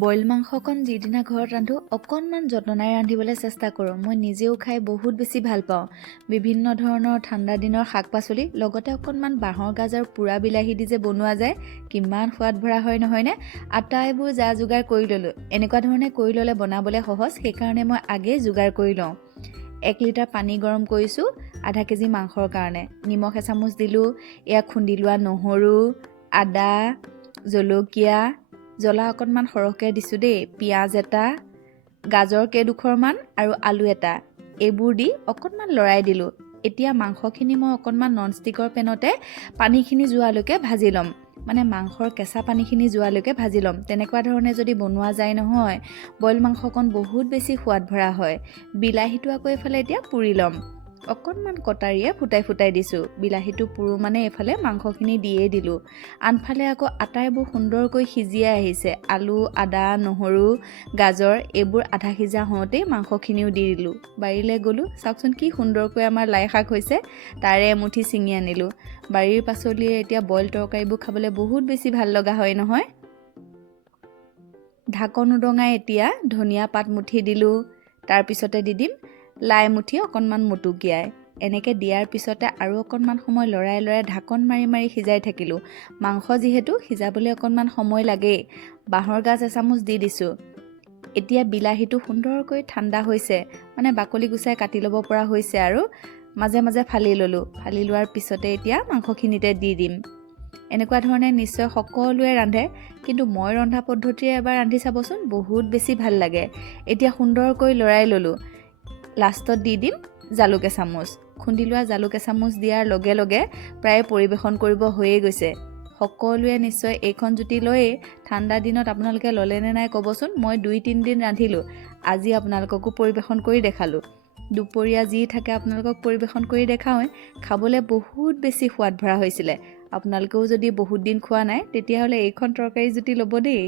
Boil মাংসকণ যিদিনা ঘৰত ৰান্ধো অকণমান যতনাৰে ৰান্ধিবলৈ চেষ্টা কৰোঁ। মই নিজেও খাই বহুত বেছি ভাল পাওঁ। বিভিন্ন ধৰণৰ ঠাণ্ডা দিনৰ শাক পাচলি লগতে অকণমান বাঁহৰ গাজ আৰু পোৰা বিলাহী দি যে বনোৱা যায়, কিমান সোৱাদ ভৰা হয় নহয়নে? আটাইবোৰ যা যোগাৰ কৰি ল'লোঁ। এনেকুৱা ধৰণে কৰি ল'লে বনাবলৈ সহজ, সেইকাৰণে মই আগেই যোগাৰ কৰি লওঁ। 1 লিটাৰ পানী গৰম কৰিছোঁ আধা কেজি মাংসৰ কাৰণে। নিমখ এচামুচ দিলোঁ। এয়া খুন্দি লোৱা নহৰু, আদা, জলকীয়া, জ্বলা অকণমান সৰহকৈ দিছোঁ দেই, পিঁয়াজ এটা, গাজৰ কেইডোখৰমান আৰু আলু এটা, এইবোৰ দি অকণমান লৰাই দিলোঁ। এতিয়া মাংসখিনি মই অকণমান ননষ্টিকৰ পেনতে পানীখিনি যোৱালৈকে ভাজি ল'ম, মানে মাংসৰ কেঁচা পানীখিনি যোৱালৈকে ভাজি ল'ম। তেনেকুৱা ধৰণে যদি বনোৱা যায় নহয়, বইল মাংসকণ বহুত বেছি সোৱাদ ভৰা হয়। বিলাহীটো আকৌ এইফালে এতিয়া পুৰি ল'ম। অকণমান কটাৰীয়ে ফুটাই ফুটাই দিছোঁ। বিলাহীটো পুৰো মানে এইফালে মাংসখিনি দিয়েই দিলোঁ। আনফালে আকৌ আটাইবোৰ সুন্দৰকৈ সিজিয়াই আহিছে। আলু, আদা, নহৰু, গাজৰ এইবোৰ আধা সিজা হওঁতেই মাংসখিনিও দি দিলোঁ। বাৰীলৈ গ'লোঁ, চাওকচোন কি সুন্দৰকৈ আমাৰ লাই শাক হৈছে, তাৰে এমুঠি ছিঙি আনিলোঁ। বাৰীৰ পাচলিয়ে এতিয়া বইল তৰকাৰীবোৰ খাবলৈ বহুত বেছি ভাল লগা হয় নহয়। ঢাকন উদঙাই এতিয়া ধনিয়া পাত মুঠি দিলোঁ। তাৰপিছতে দি দিম লাই মুঠি অকণমান মুটুকিয়াই। এনেকৈ দিয়াৰ পিছতে আৰু অকণমান সময় লৰাই লৰাই ঢাকন মাৰি মাৰি সিজাই থাকিলোঁ। মাংস যিহেতু সিজাবলৈ অকণমান সময় লাগেই। বাঁহৰ গাজ এচামুচ দি দিছোঁ। এতিয়া বিলাহীটো সুন্দৰকৈ ঠাণ্ডা হৈছে, মানে বাকলি গুচাই কাটি ল'ব পৰা হৈছে আৰু মাজে মাজে ফালি ল'লোঁ। ফালি লোৱাৰ পিছতে এতিয়া মাংসখিনিতে দি দিম। এনেকুৱা ধৰণে নিশ্চয় সকলোৱে ৰান্ধে, কিন্তু মই ৰন্ধা পদ্ধতিৰে এবাৰ ৰান্ধি চাবচোন, বহুত বেছি ভাল লাগে। এতিয়া সুন্দৰকৈ লৰাই ল'লোঁ। লাষ্টত দি দিম জালুক এচামুচ। খুন্দি লোৱা জালুক এচামুচ দিয়াৰ লগে লগে প্ৰায় পৰিৱেশন কৰিব হৈয়ে গৈছে। সকলোৱে নিশ্চয় এইখন জুতি লৈয়ে। ঠাণ্ডা দিনত আপোনালোকে ল'লেনে নাই ক'বচোন। মই 2-3 দিন ৰান্ধিলোঁ, আজি আপোনালোককো পৰিৱেশন কৰি দেখালোঁ। দুপৰীয়া যি থাকে আপোনালোকক পৰিৱেশন কৰি দেখাওঁৱে। খাবলৈ বহুত বেছি সোৱাদ ভৰা হৈছিলে। আপোনালোকেও যদি বহুত দিন খোৱা নাই, তেতিয়াহ'লে এইখন তৰকাৰী জুতি ল'ব দেই।